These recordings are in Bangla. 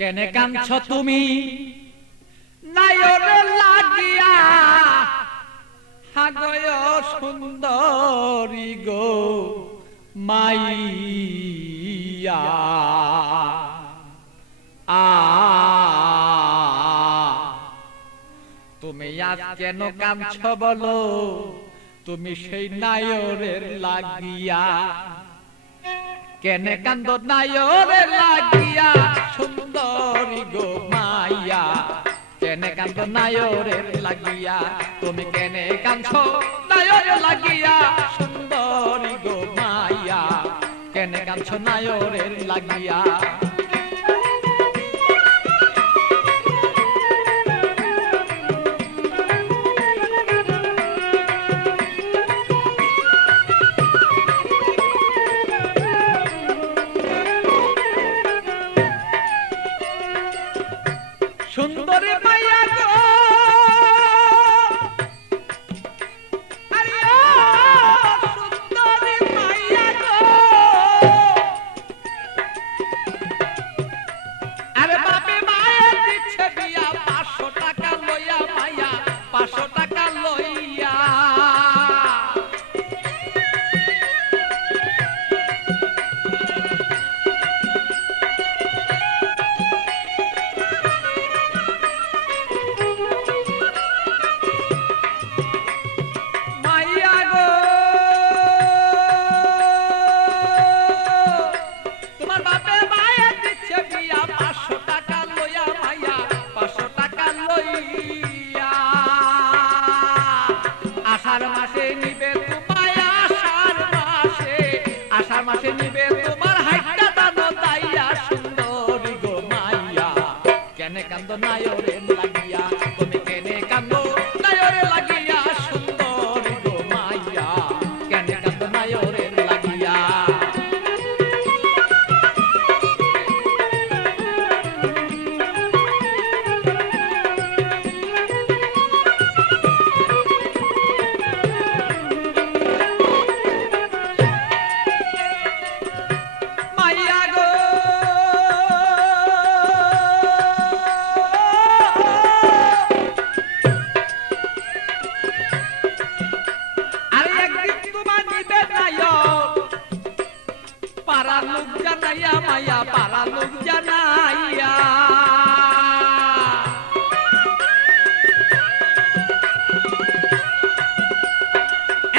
কেনে কাঁদছ তুমি নায়রে লাগিয়া হাগয় সুন্দরী গো মাইয়া তুমি আজ কেন কাঁদছ বলো তুমি সেই নায়রের লাগিয়া কেনে কান্দ নায়রে লাগিয়া সুন্দরী গো মাইয়া কেনে কান্দ নায়রে লাগিয়া তুমি কেনে কাঁদছ নায়রে লাগিয়া সুন্দরী গো মাইয়া কেনে কাঁদছ নায়রে লাগিয়া সুন্দরী মাইয়া গো আরে সুন্দরী মাইয়া গো আরে বাপে মায়া দিচ্ছে বিয়া 500 টাকা লইয়া মাইয়া 500 টাকা লইয়া আষাঢ় মাসে নিবে তোমার হাইটা দানো তাইয়া সুন্দরী গো মাইয়া কেনে কান্দ নায়রে লাগিয়া তুমি কেনে কান্দ নায়রে লাগিয়া সুন্দরী গো মাইয়া কেনে কান্দ নায়রে লাগিয়া পারা লোক জানাইয়া মাইয়া পারা লোক জানাইয়া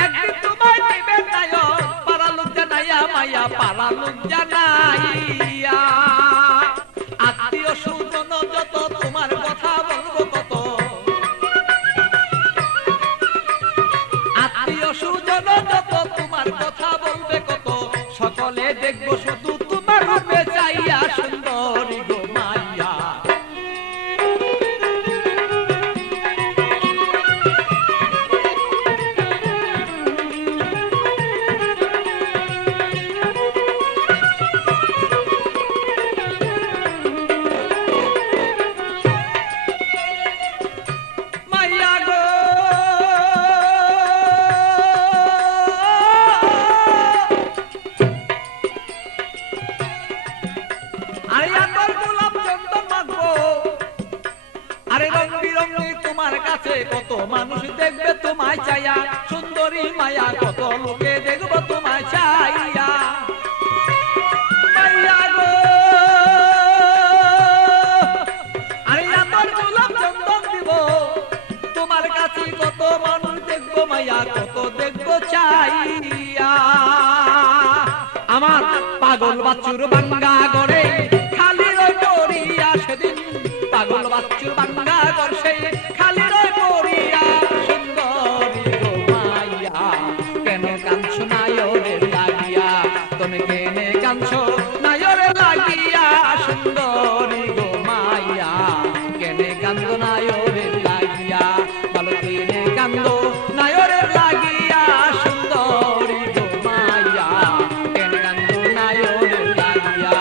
একদিন তোমার নিবে নায়ক পারা লোক জানাইয়া মাইয়া পারা লোক জানাইয়া আত্মীয় স্বজন যত তোমার কথা বলবো কত আত্মীয় স্বজন যত তোমার কথা বলবে কত সকলে দেখবো শুধু তোমার রূপে চাইয়া সুন্দরী গো মাইয়া মাইয়া গো আরে রং বিরঙি তোমার কাছে কত মানুষ দেখবে তোমায় চাইয়া সুন্দরী মায়া কত লোকে দেখবো তোমায় চাইয়া মাইয়া গো আরে আমার গোলাপ চন্দন দিব তোমার কাছে কত মানুষ দেখবো মায়া কত দেখবো চাইয়া আমার পাগল বাচ্চুর বাঙ্গা গড়ে খালি রই পড়িয়া সেদিন পাগল বাচ্চুর বাঙ্গা ঘর সেই খালি রই পড়িয়া সুন্দরী গো মাইয়া কেন কাঁদছ নায়রে লাগিয়া তুমি কেনে কাঁদছ নায়রে লাগিয়া সুন্দরী গো মাইয়া কেনে কান্দ নায়রে লাগিয়া বলো কেনে কান্দ নায়রে লাগিয়া সুন্দরী গো মাইয়া কেনে কান্দ নায়রে লাগিয়া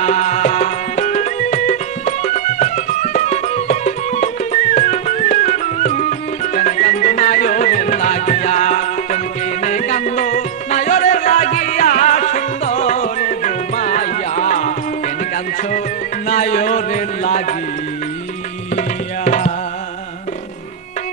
কাঁদছো নায়রের লাগি